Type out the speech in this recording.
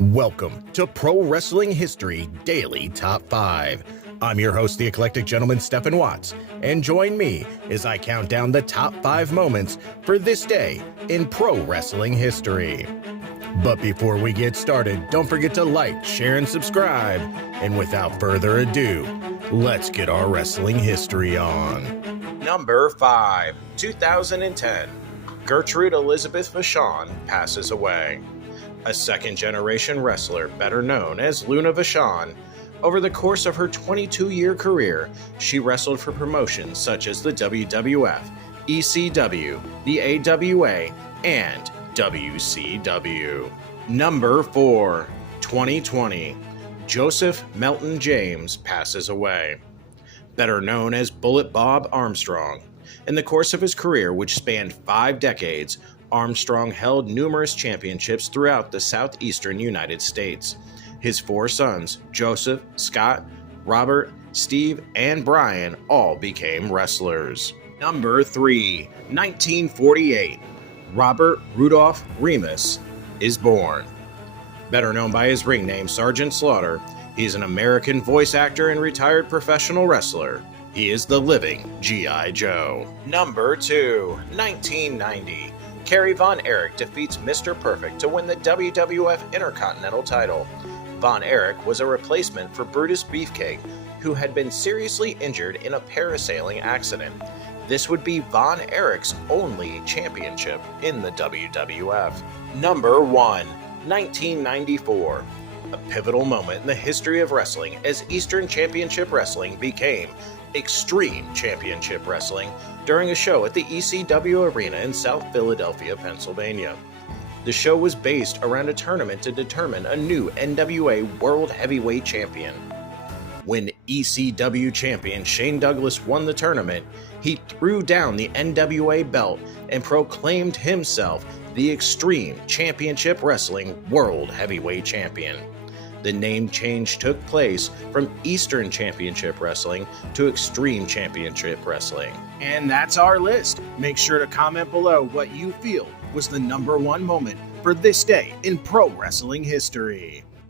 Welcome to Pro Wrestling History Daily Top 5. I'm your host, the eclectic gentleman, Stephen Watts, and join me as I count down the top 5 moments for this day in pro wrestling history. But before we get started, don't forget to like, share, and subscribe. And without further ado, let's get our wrestling history on. Number 5, 2010. Gertrude Elizabeth Fashan passes away. A second-generation wrestler, better known as Luna Vachon. Over the course of her 22-year career, she wrestled for promotions such as the WWF, ECW, the AWA, and WCW. Number 4, 2020. Joseph Melton James passes away. Better known as Bullet Bob Armstrong. In the course of his career, which spanned 5 decades, Armstrong held numerous championships throughout the southeastern United States. His 4 sons, Joseph, Scott, Robert, Steve, and Brian, all became wrestlers. Number 3, 1948. Robert Rudolph Remus is born. Better known by his ring name Sergeant Slaughter, he's an American voice actor and retired professional wrestler. He is the living G.I. Joe. Number 2, 1990. Carri Von Eric defeats Mr. Perfect to win the WWF Intercontinental title. Von Eric was a replacement for Brutus Beefcake, who had been seriously injured in a parasailing accident. This would be Von Eric's only championship in the WWF. Number 1, 1994. A pivotal moment in the history of wrestling as Eastern Championship Wrestling became Extreme Championship Wrestling during a show at the ECW Arena in South Philadelphia, Pennsylvania. The show was based around a tournament to determine a new NWA World Heavyweight Champion. When ECW champion Shane Douglas won the tournament, he threw down the NWA belt and proclaimed himself the Extreme Championship Wrestling World Heavyweight Champion. The name change took place from Eastern Championship Wrestling to Extreme Championship Wrestling. And that's our list. Make sure to comment below what you feel was the number 1 moment for this day in pro wrestling history.